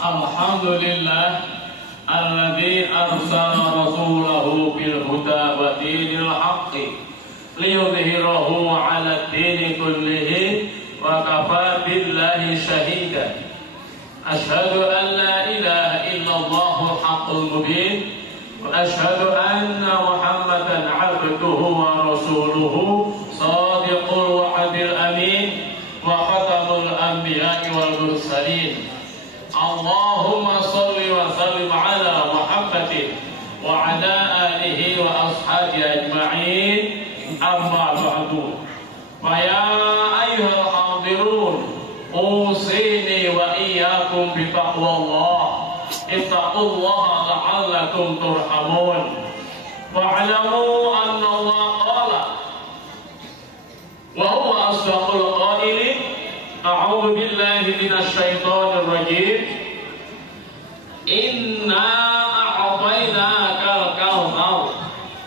Alhamdulillah alladzi arsala rasulahu bil huda wa dinil haqqi liyudhhirahu 'ala ad-dini kullihi wa kafa billahi shahida. Ashhadu an la ilaha illallah haqqul mubin wa ashhadu anna Muhammadan 'abduhu wa rasuluhu shadiqul wa'dil amin wa khatamul anbiya'i wal mursalin. Allahumma salli wa sallim ala Muhammadin wa ala alihi wa ashabihi ajma'in. Amma ba'du. Fa ya ayyuhal hadirun, usini wa iyyakum bi taqwallah. Ittaqullaha la'allakum turhamun. Wa'lamu anna Allah qala wa huwa asdaqul qailin. A'udzu billahi minasy syaithanir rajim. Inna a'tainakal kautsar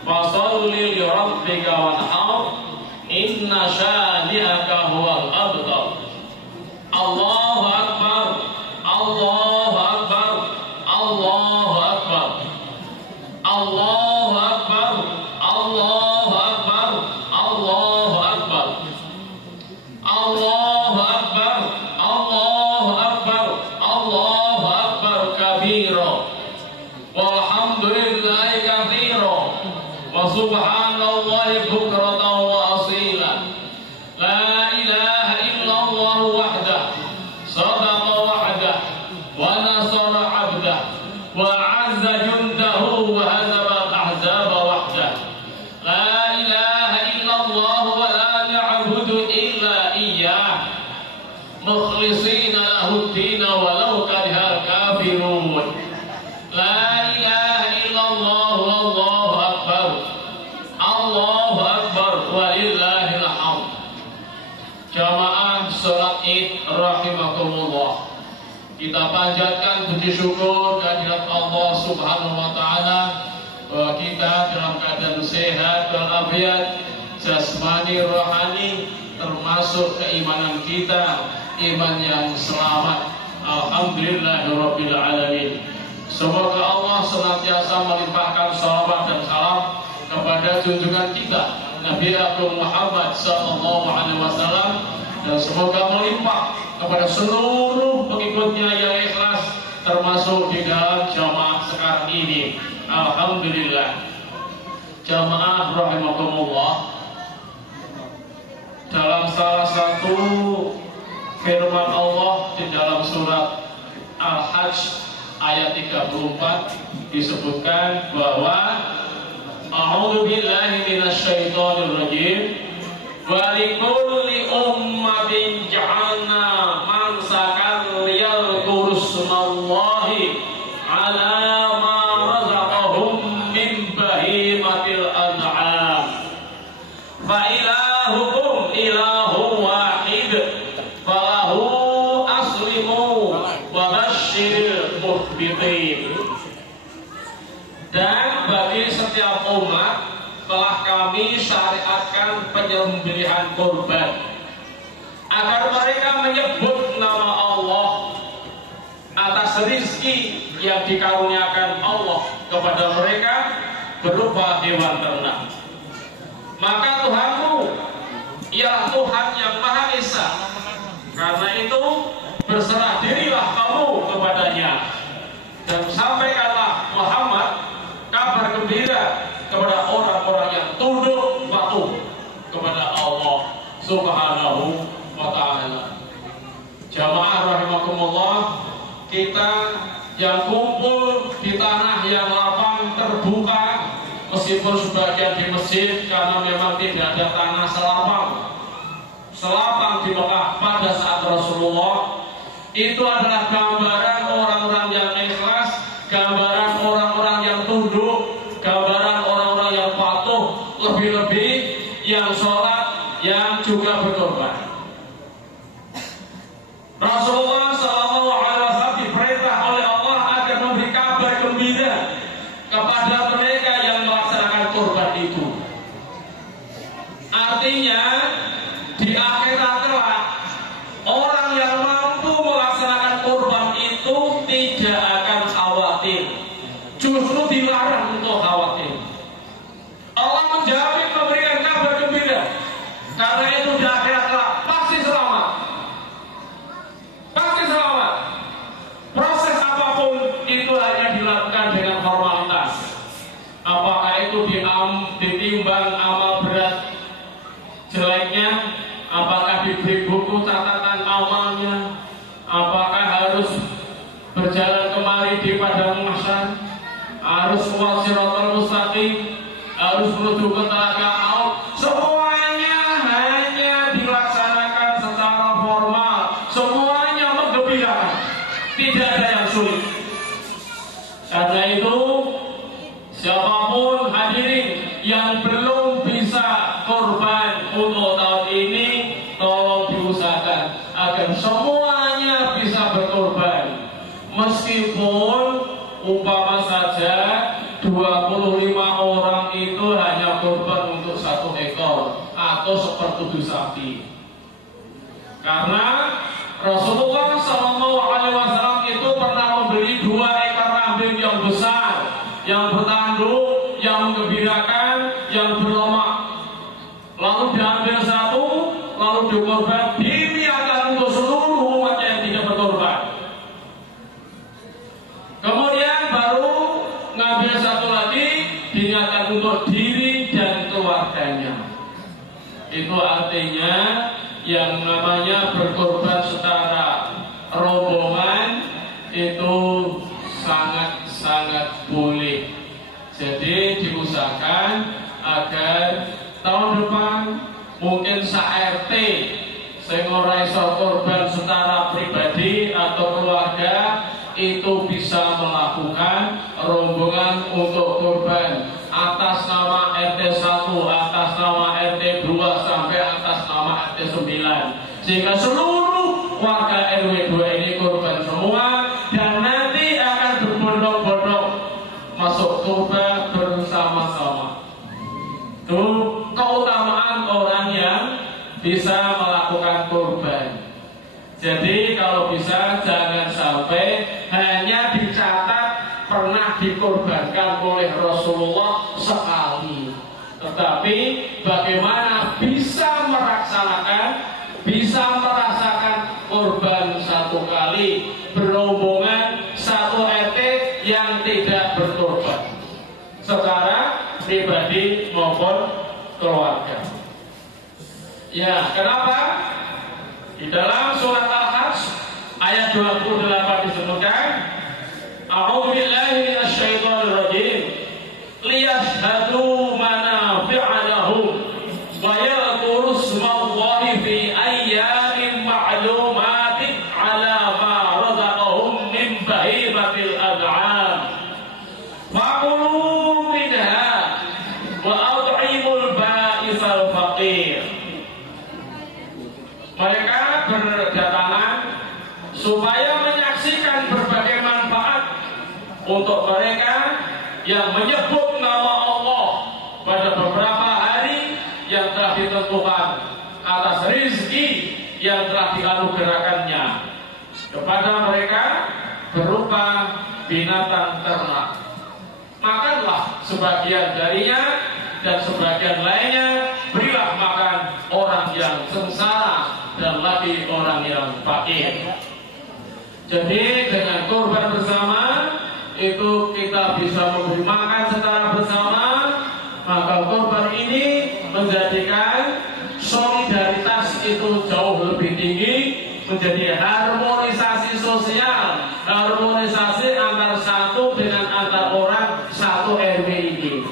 fasholli li rabbika wanhar. Inna syani'aka huwal abtar. Allahu akbar. Allahu akbar. Allahu akbar. Allahu akbar. Allahu akbar. Allahu akbar. Allahu akbar. Allahu akbar. Allahu akbar kabira. Walhamdulillahi katsira. Wa subhanallahi bukratan wa asila. La ilaha illallah wahdah. Sadaqa wa'dah. Wa nasara 'abdah. Wa 'azza jundahu wa hazaba al-ahzaba wahdah. La ilaha illallah wa la na'budu illa iyyah. Mukhlishina lahu ad-din walau karihal kafirun. La ilaha illallah wallahu akbar. Allahu akbar walillahil hamd. Jamaah salat Id rahimakumullah. Kita panjatkan puji syukur kehadirat Allah Subhanahu wa taala bahwa kita dalam keadaan sehat walafiat jasmani rohani, termasuk keimanan kita, iman yang selamat. Alhamdulillahirabbil alamin. Semoga Allah senantiasa melimpahkan salawat dan salam kepada junjungan kita Nabi Agung Muhammad sallallahu alaihi wasallam, dan semoga melimpah kepada seluruh pengikutnya yang ikhlas, termasuk di dalam jamaah sekarang ini. Alhamdulillah. Jamaah rahimakumullah, dalam salah satu firman Allah di dalam surat Al-Hajj ayat 34 disebutkan bahwa a'udzu billahi minasy syaithanir rajim. Wa likulli ummatin ja'alna mansakan liyadhkurusmallahi ala ma razaqahum min bahimatil an'am. Fa ilahukum ilahun wahid falahu aslimu wa basyiril mukhbitin. Dan bagi setiap umat telah kami syariatkan penyembelihan kurban agar mereka menyebut nama Allah atas rezeki yang dikaruniakan Allah kepada mereka berupa hewan ternak. Maka Tuhanmu ialah Tuhan yang Maha Esa. Karena itu berserah dirilah kamu kepadanya dan sampaikanlah Muhammad kabar gembira kepada orang-orang yang tunduk patuh kepada Allah Subhanahu wa ta'ala. Jamaah rahimakumullah, kita yang kumpul di tanah yang lapang terbuka, meskipun sebagian di masjid karena memang tidak ada tanah selapang di Mekah pada saat Rasulullah, itu adalah gambaran orang-orang yang ikhlas, gambaran orang-orang yang tunduk, gambaran orang-orang yang patuh, lebih-lebih yang sholat, yang juga berkorban. Rasulullah SAW diperintah oleh Allah agar memberi kabar gembira kepada mereka yang melaksanakan korban itu. Artinya di akhirat kelak orang yang mampu melaksanakan korban itu tidak akan khawatir. Justru dilarang untuk khawatir. Allah menjamin memberikan kabar gembira. Karena itu di akhirat kelak pasti selamat. Pasti selamat. Proses apapun itu hanya dilakukan dengan formalitas. Apakah itu ditimbang amal berat jeleknya, apakah diberi buku catatan amalnya, apakah harus berjalan kemari di padang mahsyar, harus lewat Shiratal Mustaqim, harus menuju ke telaga Maut. Semuanya hanya dilaksanakan secara formal, semuanya menggembirakan, tidak ada yang sulit. Karena itu siapapun hadirin yang belum bisa korban untuk tahun ini, tolong diusahakan agar semuanya bisa berkorban. Meskipun umpama saja 25 orang itu hanya korban untuk 1 ekor atau sepertujuh sapi. Karena Rasulullah SAW itu pernah membeli 2 ekor kambing yang besar, yang bertanduk, yang menggembirakan, yang berlemak. Lalu diambil 1, lalu dikorban, diniatkan untuk seluruh umatnya yang tidak berkorban. Kemudian baru ngambil 1 lagi, diniatkan untuk diri dan keluarganya. Itu artinya yang namanya berkorban secara rombongan itu sangat-sangat boleh. Jadi diusahakan agar tahun depan mungkin sa-RT sing ora iso korban secara pribadi atau keluarga itu bisa melakukan rombongan untuk korban atas nama RT 1, atas nama RT 2 sampai atas nama RT 9, sehingga seluruh warga RW 2 ini korban semua dan nanti akan berbondong-bondong masuk surga bersama-sama. Itu keutamaan orang yang bisa melakukan korban. Jadi kalau bisa jangan sampai hanya dicatat pernah dikorbankan oleh Rasulullah sekali, tetapi bagaimana bisa melaksanakan, bisa merasakan korban 1 kali, berombongan 1 RT yang tidak berkorban secara pribadi maupun keluarga. Ya, kenapa? Di dalam surat Al-Hajj ayat 28 disebutkan, A'udzu billahi minasyaitonir rajim, liyashhadu manafi'a lahum wa yadhkuru ismallahi fi ayyamin ma'lumatin 'ala ma razaqahum min bahimatil an'am. Fa'kulu minha wa at'imul ba'isal faqir. Mereka berdatangan supaya menyaksikan berbagai manfaat untuk mereka yang menyebut nama Allah pada beberapa hari yang telah ditentukan atas rezeki yang telah dianugerahkannya kepada mereka berupa binatang ternak. Makanlah sebagian darinya dan sebagian lainnya berilah makan orang yang sengsara dan lagi orang yang fakir. Jadi dengan korban bersama itu kita bisa memberi makan secara bersama, maka korban ini menjadikan solidaritas itu jauh lebih tinggi, menjadi harmonisasi sosial, harmonisasi antar satu dengan antar orang 1 RW ini.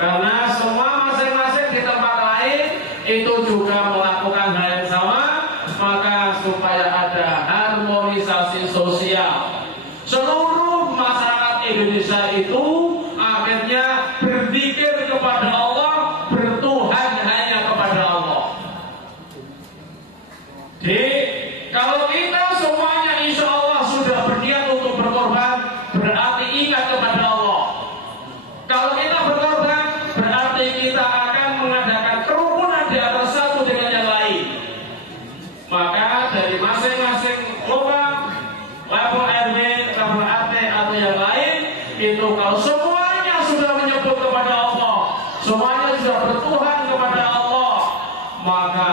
Karena semua masing-masing di tempat lain itu juga melakukan hal yang sama, maka supaya ada harmonisasi sosial, seluruh masyarakat Indonesia itu akhirnya berzikir kepada Allah, bertuhan hanya kepada Allah. Jadi kalau kita semuanya insya Allah sudah berniat untuk berkorban, berarti ingat kepada Allah. Kalau kita berkorban, berarti kita akan mengadakan kerukunan di antara satu dengan yang lain. Maka dari masing-masing lubang, level RW, itu kalau semuanya sudah menyebut kepada Allah, semuanya sudah bertuhan kepada Allah, maka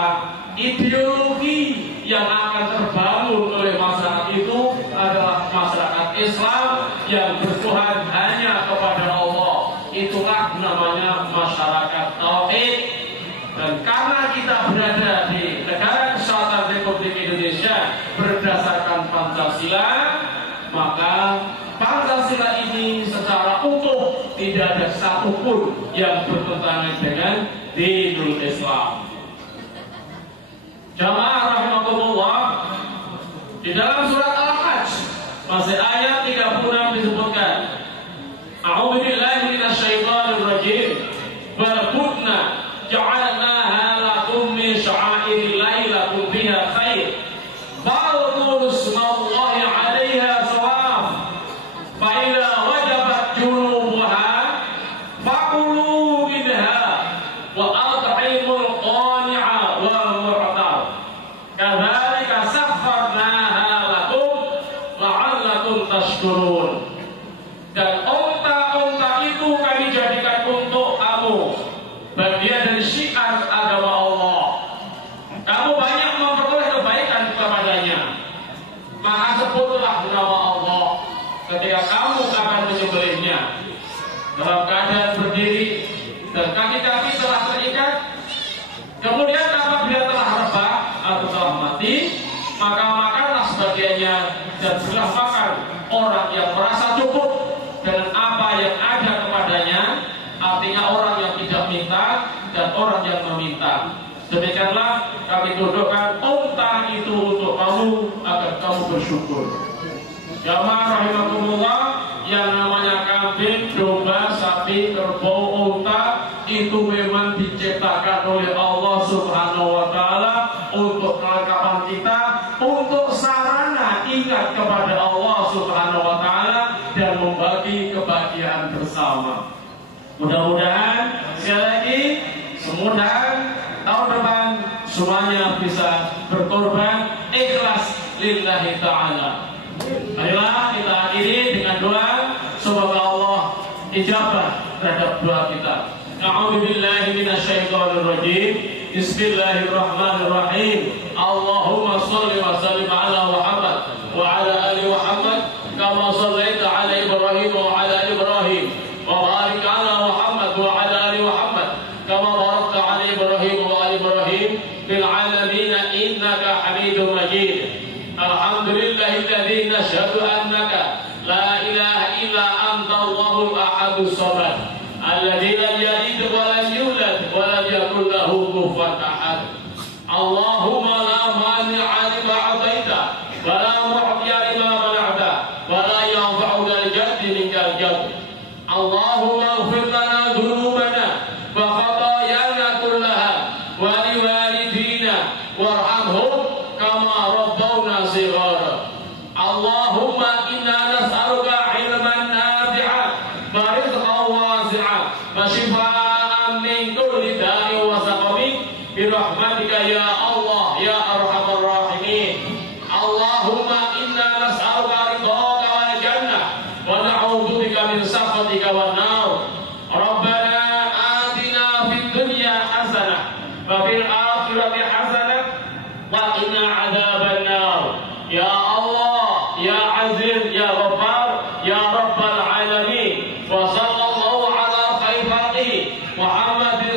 ideologi yang akan terbangun oleh masyarakat itu adalah masyarakat Islam yang bertuhan hanya kepada Allah. Itulah namanya masyarakat tauhid. Dan karena kita berada di negara kesatuan Republik Indonesia berdasarkan Pancasila, maka Pancasila ini secara utuh tidak ada satupun yang bertentangan dengan dinul Islam. Jamaah rahimakumullah, di dalam surat Al-Hajj masih ayat 36 disebutkan, A'udzu billahi minasyaitonir rajim. Bal kunna ja'alnaha lakum min sya'airillahi lakum fiha khair. Fa'budu ismallahi 'alaiha shawaf. Fa idza wajabat junubuha fa'kulu minha wa at'imul qani'a wal mu'tar. Kadzalika sakharnaha lakum la'allakum tashkurun. Dan onta-onta itu kami jadikan untuk kamu, bagian dari syiar agama Allah. Kamu banyak memperoleh kebaikan kepadanya, maka sebutlah nama Allah ketika kamu akan menyembelihnya dalam keadaan berdiri dan kaki-kaki telah terikat. Kemudian apabila telah rebah atau telah mati, maka makanlah sebagiannya dan berilah makan orang yang merasa cukup dengan apa yang ada kepadanya, artinya orang yang tidak minta dan orang yang meminta. Demikianlah kami dudukkan unta itu untuk kamu agar kamu bersyukur. Jamaah rahimakumullah, yang namanya kambing, domba, sapi, kerbau, unta itu memang diciptakan oleh Allah Subhanahu wa taala untuk kelengkapan kita, untuk sarana ingat kepada Allah Subhanahu wa taala dan membagi kebahagiaan bersama. Mudah-mudahan sekali lagi, semudah tahun depan semuanya bisa berkorban ikhlas lillahi ta'ala. Ayolah kita akhiri dengan doa, semoga Allah ijabah terhadap doa kita. A'udzu billahi minasyaitonir rajim. Bismillahirrahmanirrahim. Allahumma shalli wa sallim ala Muhammad wa ala ali Muhammad kama shallaita ala Ibrahim wa ala ali Ibrahim wa barik ala Muhammad wa ala ali Muhammad kama barakta ala Ibrahim wa ali Ibrahim fil alamin innaka Hamidum Majid. Alhamdulillahilladzi nashhadu annaka la ilaha illa anta Allahul ahadus samad alladzi lam yalid wa lam yulad wa lam yakul lahu kufuwan ahad. Allahumma la mani'a lima a'taita wa la mu'tiya lima mana'ta wa la yanfa'u dzal jaddi minkal jadd. Allahumma ighfir lana dhunubana wa khatayana kullaha wa liwalidina warhamhum kama rabbawna shighara. Allahumma inna nas'aluka ilman nafi'an wa rizqan wasi'an wa shifaa'an min kulli da'in wa saqamin bi rahmatika ya Allah ya arhamar rahimin. Allahumma inna nas'aluka ridhaka wal jannah wa na'udzu bika min sakhatika wan nar. Rabbana atina fid dunya hasanah wa fil akhirati hasanah wa qina adzaban nar. Ya Allah, ya Aziz, ya Ghaffar, ya Rabbal alamin. Wa sallallahu ala khairi Muhammad